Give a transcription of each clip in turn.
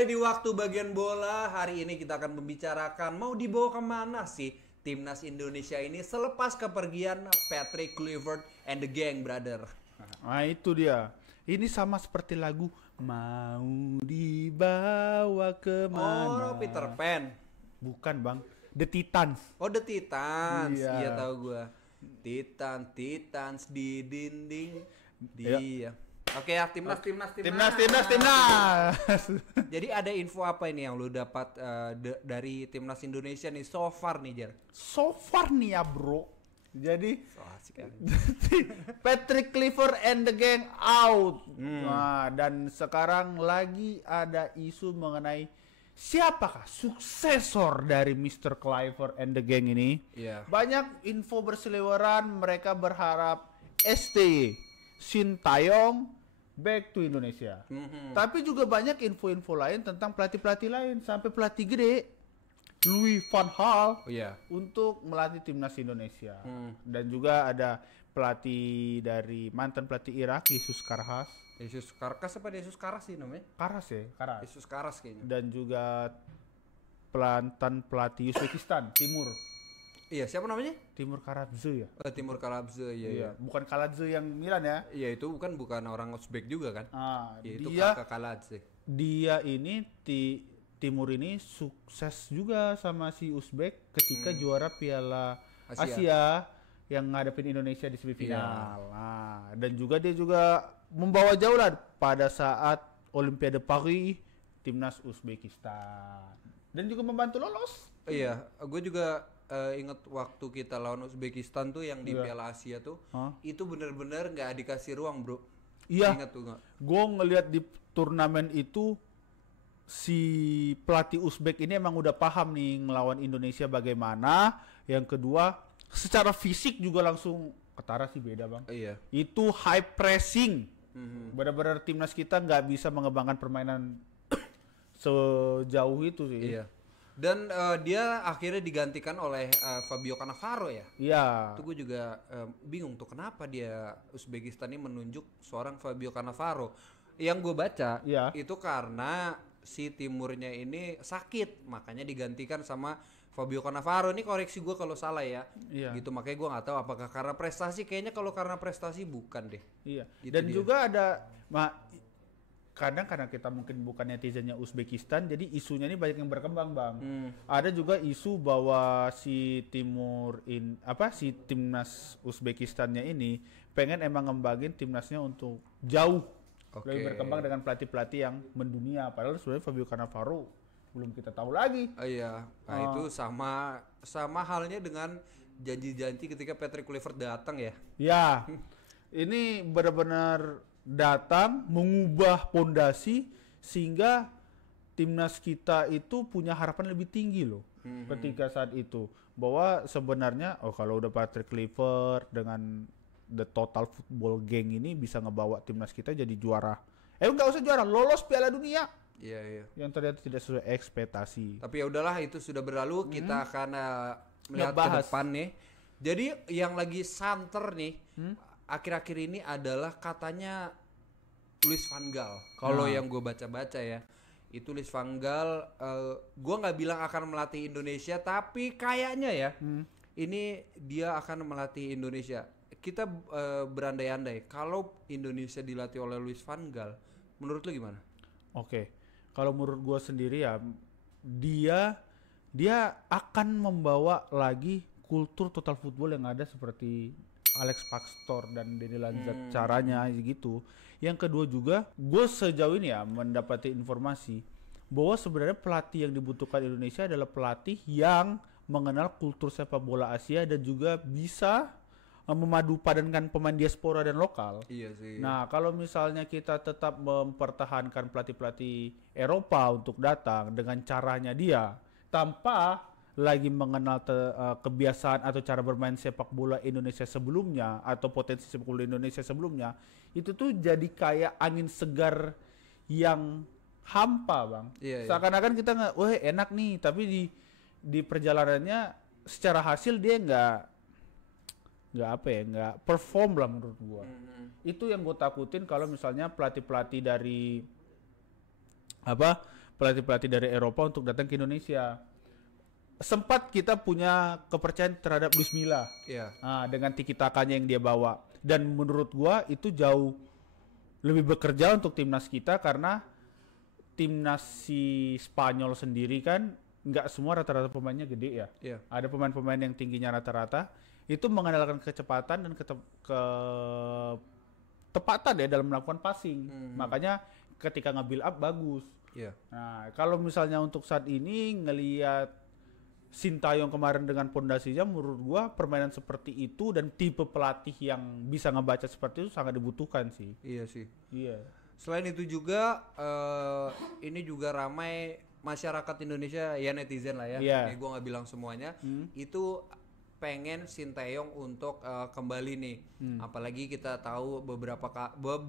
kembali di waktu bagian bola. Hari ini kita akan membicarakan mau dibawa kemana sih timnas Indonesia ini selepas kepergian Patrick Kluivert and the gang, brother. Nah itu dia. Ini sama seperti lagu Mau Dibawa Kemana. Oh, Peter Pan. Bukan bang, The Titans. Oh, The Titans. Iya. Iya, tahu gua. Titans di dinding. Dia. Oke ya, timnas. Timnas. Jadi ada info apa ini yang lu dapat dari timnas Indonesia nih so far nih, Jer? So far nih ya bro. Jadi So asik kan. Patrick Kluivert and the gang out. Nah, dan sekarang lagi ada isu mengenai siapakah suksesor dari Mr. Kluivert and the gang ini. Iya. Banyak info berseliweran, mereka berharap STY Sintayong back to Indonesia. Tapi juga banyak info-info lain tentang pelatih-pelatih lain, sampai pelatih gede Louis van Gaal Oh iya. untuk melatih timnas Indonesia. Dan juga ada pelatih dari mantan pelatih Irak, Yesus Karhas. Yesus Karkas apa Yesus Karas sih namanya? Karas ya, Karas. Yesus Karas kayaknya. Dan juga mantan pelatih Uzbekistan, Iya, siapa namanya? Timur Karadze ya. Timur Kalabze, iya. Bukan Kaladze yang Milan ya. Iya, itu bukan orang Uzbek juga kan? Iya, itu dia kakak Kaladze. dia ini Timur ini sukses juga sama si Uzbek ketika juara Piala Asia yang ngadepin Indonesia di semifinal. Nah, dan juga dia juga membawa jauh lah pada saat Olimpiade Paris timnas Uzbekistan dan juga membantu lolos. Iya, gue juga inget waktu kita lawan Uzbekistan tuh yang di Piala Asia tuh, itu bener-bener nggak dikasih ruang, bro. Iya. Ingat tuh nggak? Gue ngelihat di turnamen itu si pelatih Uzbek ini emang udah paham nih ngelawan Indonesia bagaimana. Yang kedua, secara fisik juga langsung ketara sih beda bang. Iya. Itu high pressing. Benar-benar timnas kita nggak bisa mengembangkan permainan sejauh itu sih. Iya. Dan dia akhirnya digantikan oleh Fabio Cannavaro ya. Iya. Itu gue juga bingung tuh kenapa dia Uzbekistan ini menunjuk seorang Fabio Cannavaro. Yang gue baca itu karena si Timurnya ini sakit, makanya digantikan sama Fabio Cannavaro. Ini koreksi gue kalau salah ya. Iya. Gitu, makanya gue nggak tahu apakah karena prestasi. Kayaknya kalau karena prestasi bukan deh. Iya. Itu Dan dia. juga ada kadang karena kita mungkin bukan netizennya Uzbekistan, jadi isunya ini banyak yang berkembang bang. Ada juga isu bahwa si si timnas Uzbekistannya ini pengen emang ngembangin timnasnya untuk jauh lebih berkembang dengan pelatih-pelatih yang mendunia. Padahal sebenarnya Fabio Cannavaro belum kita tahu lagi. Iya. Nah itu sama halnya dengan janji-janji ketika Patrick Kluivert datang ya. Ya, ini benar-benar datang mengubah pondasi sehingga timnas kita itu punya harapan lebih tinggi loh. Ketika saat itu bahwa sebenarnya kalau udah Patrick Kluivert dengan the total football gang ini bisa ngebawa timnas kita jadi juara. Nggak usah juara, lolos Piala Dunia. Iya. Yang ternyata tidak sesuai ekspektasi. Tapi ya udahlah, itu sudah berlalu. Kita akan melihat ke Ngebahas. depan nih. Jadi yang lagi santer nih akhir-akhir ini adalah katanya Louis van Gaal. Kalau yang gue baca-baca ya, itu Louis van Gaal. Gue nggak bilang akan melatih Indonesia, tapi kayaknya ya ini dia akan melatih Indonesia. Kita berandai-andai kalau Indonesia dilatih oleh Louis van Gaal, menurut lu gimana? Oke. Kalau menurut gue sendiri ya, dia akan membawa lagi kultur total football yang ada seperti Alex Paxtor dan Denny Lanzat caranya gitu. Yang kedua juga, gue sejauh ini ya mendapati informasi bahwa sebenarnya pelatih yang dibutuhkan Indonesia adalah pelatih yang mengenal kultur sepak bola Asia dan juga bisa memadu padankan pemain diaspora dan lokal. Iya sih. Nah, kalau misalnya kita tetap mempertahankan pelatih-pelatih Eropa untuk datang dengan caranya dia tanpa lagi mengenal kebiasaan atau cara bermain sepak bola Indonesia sebelumnya atau potensi sepak bola Indonesia sebelumnya, itu tuh jadi kayak angin segar yang hampa, Bang. Iya. Seakan-akan kita wah enak nih, tapi di perjalanannya secara hasil dia nggak perform lah menurut gua. Itu yang gue takutin kalau misalnya pelatih-pelatih dari pelatih-pelatih dari Eropa untuk datang ke Indonesia. Sempat kita punya kepercayaan terhadap Luis Milla. Iya. Dengan tiki-takanya yang dia bawa. Dan menurut gua itu jauh lebih bekerja untuk timnas kita karena timnas si Spanyol sendiri kan nggak semua rata-rata pemainnya gede ya. Iya. Ada pemain-pemain yang tingginya rata-rata itu mengandalkan kecepatan dan ketepatan ya dalam melakukan passing. Makanya ketika nge-build up bagus. Iya. Nah, kalau misalnya untuk saat ini ngelihat Sintayong kemarin dengan pondasinya, menurut gua permainan seperti itu dan tipe pelatih yang bisa ngebaca seperti itu sangat dibutuhkan sih. Iya sih. Iya. Selain itu juga ini juga ramai masyarakat Indonesia ya, netizen lah ya. Iya. Gue nggak bilang semuanya. Itu pengen Sintayong untuk kembali nih. Apalagi kita tahu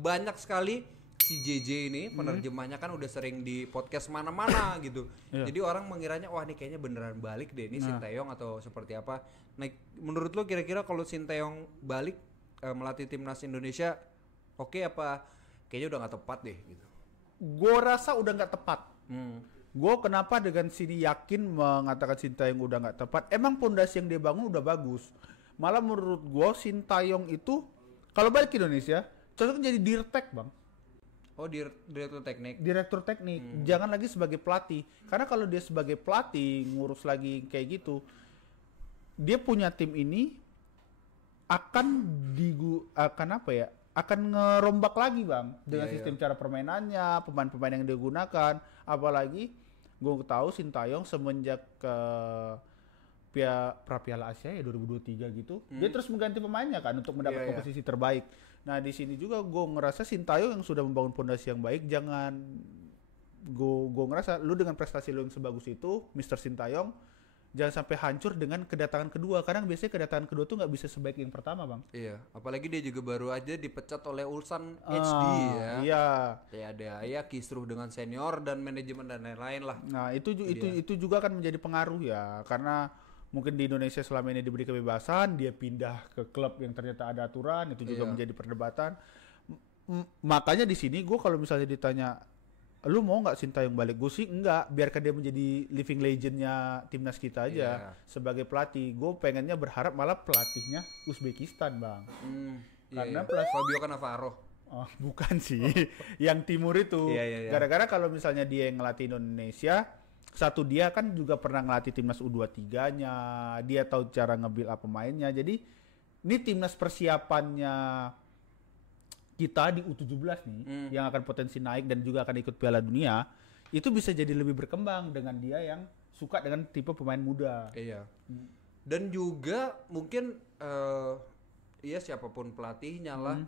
banyak sekali si JJ ini penerjemahnya kan udah sering di podcast mana-mana gitu. Iya. Jadi orang mengiranya wah ini kayaknya beneran balik deh ini Sintayong atau seperti apa. Nah, menurut lo kira-kira kalau Sintayong balik melatih timnas Indonesia oke apa kayaknya udah nggak tepat deh gitu. Gue rasa udah nggak tepat. Gue kenapa dengan sini yakin mengatakan Sintayong udah nggak tepat? Emang pondasi yang dia bangun udah bagus. Malah menurut gue Sintayong itu kalau balik ke Indonesia cocok jadi dirtek bang. Oh, direktur teknik. Direktur teknik. Jangan lagi sebagai pelatih. Karena kalau dia sebagai pelatih ngurus lagi kayak gitu, dia punya tim ini akan akan ngerombak lagi bang dengan sistem cara permainannya, pemain-pemain yang dia gunakan. Apalagi gue tahu Sintayong semenjak ke Piala Asia ya 2023 gitu, dia terus mengganti pemainnya kan untuk mendapatkan posisi terbaik. Nah di sini juga gue ngerasa Sintayong yang sudah membangun pondasi yang baik, jangan gue ngerasa lu dengan prestasi lu yang sebagus itu, Mr. Sintayong, jangan sampai hancur dengan kedatangan kedua. Karena biasanya kedatangan kedua tuh nggak bisa sebaik yang pertama bang. Iya, apalagi dia juga baru aja dipecat oleh Ulsan HD ya. Iya. Ya ada kisruh dengan senior dan manajemen dan lain-lain lah. Nah itu juga akan menjadi pengaruh ya, karena mungkin di Indonesia selama ini diberi kebebasan, dia pindah ke klub yang ternyata ada aturan, itu juga menjadi perdebatan. Makanya di sini gue kalau misalnya ditanya, lu mau nggak Sintayong balik? Gue sih enggak, biarkan dia menjadi living legendnya timnas kita aja sebagai pelatih. Gue pengennya berharap malah pelatihnya Uzbekistan bang. Karena Fabio Cannavaro. Oh, bukan sih, yang timur itu. Gara-gara kalau misalnya dia yang ngelatih Indonesia, satu dia kan juga pernah ngelatih timnas U23-nya, dia tahu cara nge-build up pemainnya. Jadi ini timnas persiapannya kita di U17 nih, yang akan potensi naik dan juga akan ikut Piala Dunia, itu bisa jadi lebih berkembang dengan dia yang suka dengan tipe pemain muda. Iya. Dan juga mungkin siapapun pelatihnya lah,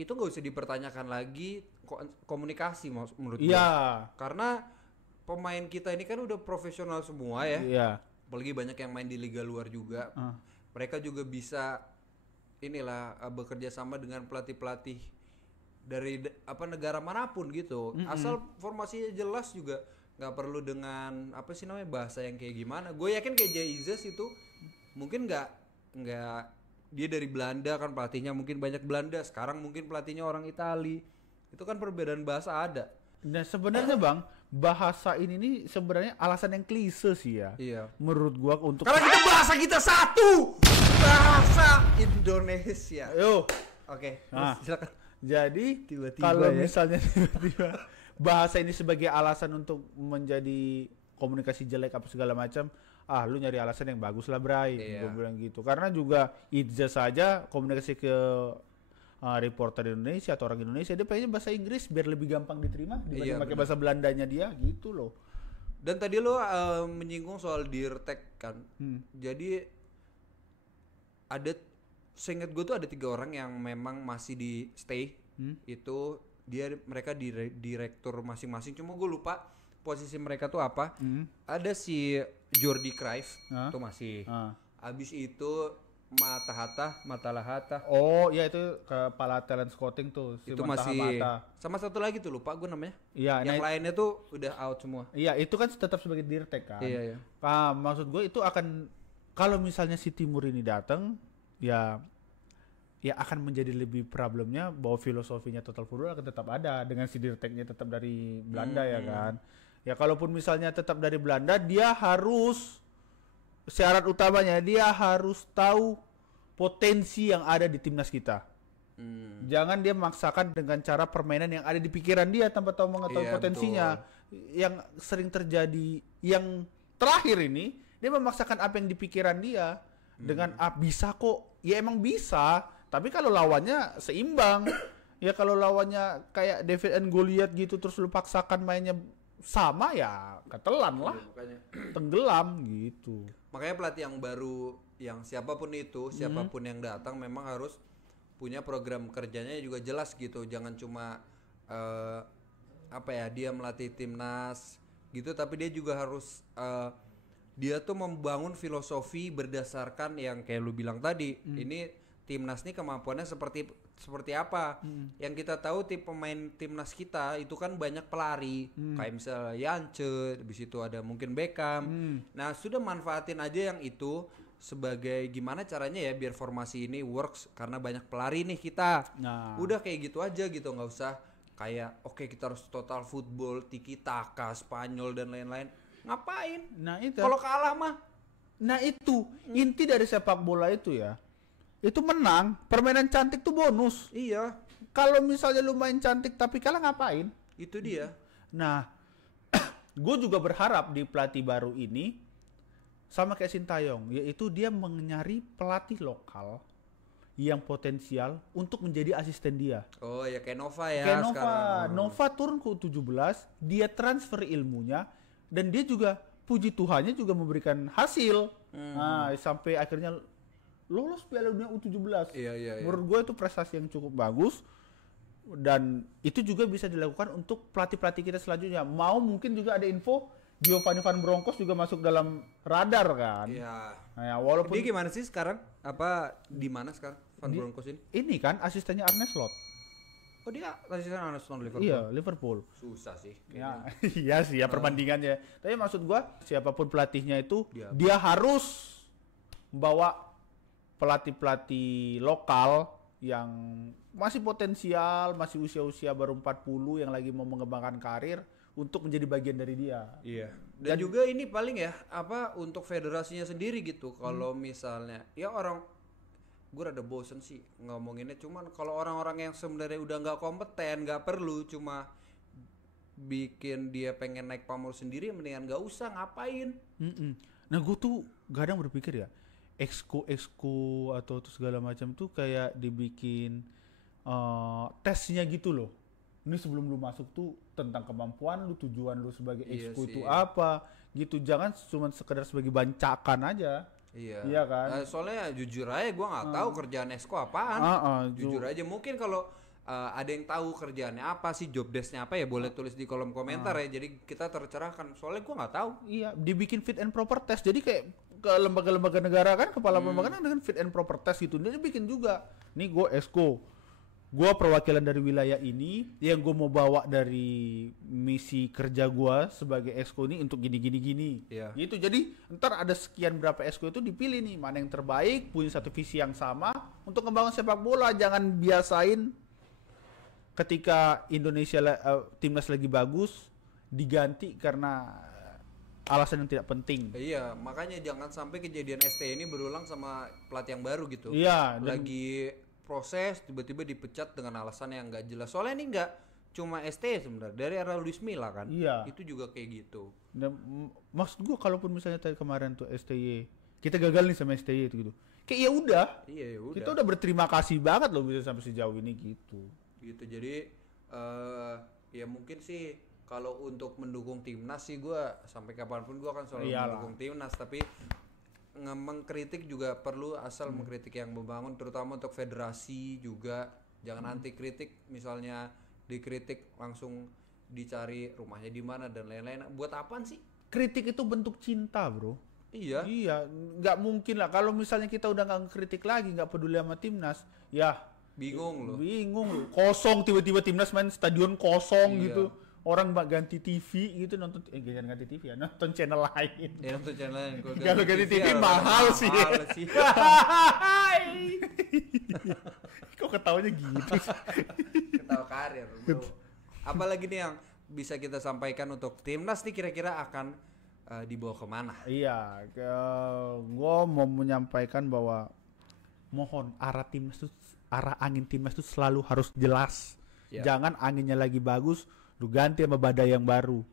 itu nggak usah dipertanyakan lagi komunikasi menurut gue. Karena pemain kita ini kan udah profesional semua ya. Iya. Apalagi banyak yang main di liga luar juga. Mereka juga bisa bekerja sama dengan pelatih-pelatih dari negara manapun gitu. Asal formasinya jelas juga, nggak perlu dengan bahasa yang kayak gimana. Gue yakin kayak Jesus itu mungkin nggak dia dari Belanda kan pelatihnya, mungkin banyak Belanda. Sekarang mungkin pelatihnya orang Itali. Itu kan perbedaan bahasa ada. Nah sebenarnya bang, bahasa ini nih sebenarnya alasan yang klise sih ya. Iya. Menurut gua untuk karena bahasa kita satu, bahasa Indonesia. Yo. Oke. Nah, silakan. Jadi Tiba-tiba kalau misalnya tiba-tiba bahasa ini sebagai alasan untuk menjadi komunikasi jelek apa segala macam, lu nyari alasan yang bagus lah Bray. Gua bilang gitu. Karena juga Itza saja komunikasi ke reporter Indonesia atau orang Indonesia, dia pengennya bahasa Inggris biar lebih gampang diterima dibanding pakai bahasa Belandanya dia gitu loh. Dan tadi lo menyinggung soal dirtek kan. Jadi seingat gue tuh ada 3 orang yang memang masih di stay. Itu mereka direktur masing-masing, cuma gue lupa posisi mereka tuh apa. Ada si Jordi Cruyff tuh masih. Abis itu Mata Lahata. Oh iya, itu kepala talent scouting tuh si itu Mata masih Mata. Sama satu lagi tuh lupa gue namanya. Iya, yang lainnya tuh udah out semua. Iya, itu kan tetap sebagai dirtek kan. Iya. Maksud gue itu akan, kalau misalnya si Timur ini datang, ya ya akan menjadi lebih problemnya bahwa filosofinya total football akan tetap ada dengan Sidirteknya tetap dari Belanda ya kan. Ya kalaupun misalnya tetap dari Belanda, dia harus syarat utamanya dia harus tahu potensi yang ada di timnas kita. Jangan dia memaksakan dengan cara permainan yang ada di pikiran dia tanpa tahu mengetahui potensinya. Betul. Yang sering terjadi, yang terakhir ini dia memaksakan apa yang di pikiran dia dengan bisa kok. Ya emang bisa, tapi kalau lawannya seimbang, ya kalau lawannya kayak David and Goliath gitu terus lu paksakan mainnya sama ya ketelan lah, tenggelam gitu. Makanya pelatih yang baru, yang siapapun itu, siapapun yang datang memang harus punya program kerjanya juga jelas gitu. Jangan cuma dia melatih timnas gitu, tapi dia juga harus dia tuh membangun filosofi berdasarkan yang kayak lu bilang tadi. Ini timnas nih kemampuannya seperti apa. Yang kita tahu pemain timnas kita itu kan banyak pelari, kayak misalnya Yance, habis itu ada mungkin Beckham. Nah, sudah manfaatin aja yang itu sebagai gimana caranya ya biar formasi ini works karena banyak pelari nih kita. Nah, udah kayak gitu aja gitu, nggak usah kayak oke, kita harus total football, tiki taka, Spanyol dan lain-lain. Ngapain? Nah, itu. Kalau kalah mah. Nah, itu inti dari sepak bola itu ya. Itu menang, permainan cantik tuh bonus. Iya. Kalau misalnya lu main cantik tapi kalah ngapain? Itu dia. Nah, gue juga berharap di pelatih baru ini sama kayak Sintayong, yaitu dia mencari pelatih lokal yang potensial untuk menjadi asisten dia. Oh ya, kayak Nova ya. Kayak Nova. Sekarang. Nova turun ke U17, dia transfer ilmunya dan dia juga puji Tuhannya juga memberikan hasil. Nah, sampai akhirnya lolos Piala Dunia U17. Iya. Menurut gue itu prestasi yang cukup bagus dan itu juga bisa dilakukan untuk pelatih-pelatih kita selanjutnya. Mau mungkin juga ada info Giovanni Van Bronckhorst juga masuk dalam radar kan. Iya. Nah, ya, walaupun dia gimana sih sekarang? Apa di mana sekarang Van Bronckhorst ini? Ini kan asistennya Arne Slot. Oh, dia asisten Arne Slot Liverpool. Iya, Liverpool. Susah sih. Ya, iya sih ya perbandingannya. Tapi maksud gua siapapun pelatihnya itu dia harus membawa pelatih-pelatih lokal yang masih potensial, masih usia-usia baru 40 yang lagi mau mengembangkan karir untuk menjadi bagian dari dia. Iya. Dan juga ini paling ya untuk federasinya sendiri gitu. Kalau misalnya ya gue rada bosen sih ngomonginnya, cuman kalau orang-orang yang sebenarnya udah nggak kompeten, nggak perlu cuma bikin dia pengen naik pamor sendiri, mendingan nggak usah, ngapain. Nah, gue tuh kadang berpikir ya, exco atau segala macam tuh kayak dibikin tesnya gitu loh. Ini sebelum lu masuk tuh tentang kemampuan lu, tujuan lu sebagai exco itu apa gitu. Jangan cuma sekedar sebagai bancakan aja. Iya kan. Soalnya jujur aja gue nggak tahu kerjaan exco apaan. Jujur aja, mungkin kalau ada yang tahu kerjaannya apa sih, job desk-nya apa ya, boleh tulis di kolom komentar ya. Jadi kita tercerahkan. Soalnya gue nggak tahu. Iya, dibikin fit and proper test. Jadi kayak ke lembaga-lembaga negara kan, kepala lembaga kan dengan fit and proper test gitu. Dia bikin juga. Nih gue exco, gue perwakilan dari wilayah ini yang gue mau bawa dari misi kerja gue sebagai exco ini untuk gini. Gitu. Jadi ntar ada sekian berapa exco itu dipilih nih mana yang terbaik, punya satu visi yang sama untuk membangun sepak bola. Jangan biasain ketika Indonesia timnas lagi bagus diganti karena alasan yang tidak penting. Iya, makanya jangan sampai kejadian ST ini berulang sama pelatih yang baru gitu. Iya. Lagi proses tiba-tiba dipecat dengan alasan yang nggak jelas. Soalnya ini nggak cuma ST sebenarnya, dari era Luis Milla kan. Iya. Itu juga kayak gitu. Nah, maksud gua kalaupun misalnya tadi kemarin tuh STY, kita gagal nih sama STY itu gitu. Kayak ya udah. Iya, ya udah. Kita udah berterima kasih banget loh bisa sampai sejauh ini gitu. Gitu. Jadi ya mungkin sih kalau untuk mendukung timnas sih gua sampai kapanpun gua akan selalu mendukung timnas, tapi mengkritik juga perlu, asal mengkritik yang membangun, terutama untuk federasi juga. Jangan anti kritik, misalnya dikritik langsung dicari rumahnya di mana dan lain-lain. Buat apaan sih? Kritik itu bentuk cinta, bro. Iya, nggak mungkin lah kalau misalnya kita udah nggak kritik lagi, nggak peduli sama timnas, ya bingung loh. Kosong, tiba-tiba timnas main stadion kosong gitu. Orang ganti TV gitu, nonton jangan ganti TV ya, nonton channel lain. Ya, nonton channel lain. Kalau ganti TV mahal sih. ketawanya gitu? Ketawa karir, bro. Apalagi nih yang bisa kita sampaikan untuk timnas nih kira-kira akan dibawa kemana? Iya, gue mau menyampaikan bahwa mohon arah angin timnas itu selalu harus jelas. Ya. Jangan anginnya lagi bagus, lu ganti sama badai yang baru.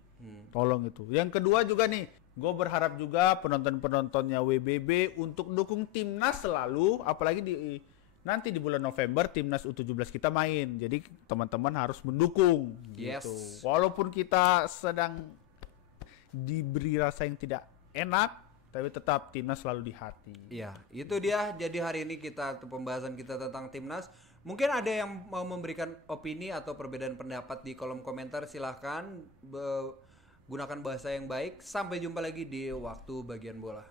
Tolong itu. Yang kedua juga nih, gue berharap juga penonton-penontonnya WBB untuk dukung timnas selalu, apalagi nanti di bulan November timnas U17 kita main. Jadi teman-teman harus mendukung gitu. Walaupun kita sedang diberi rasa yang tidak enak, tapi tetap timnas selalu di hati. Iya, itu dia. Jadi hari ini pembahasan kita tentang timnas. Mungkin ada yang mau memberikan opini atau perbedaan pendapat di kolom komentar, silahkan gunakan bahasa yang baik. Sampai jumpa lagi di waktu bagian bola.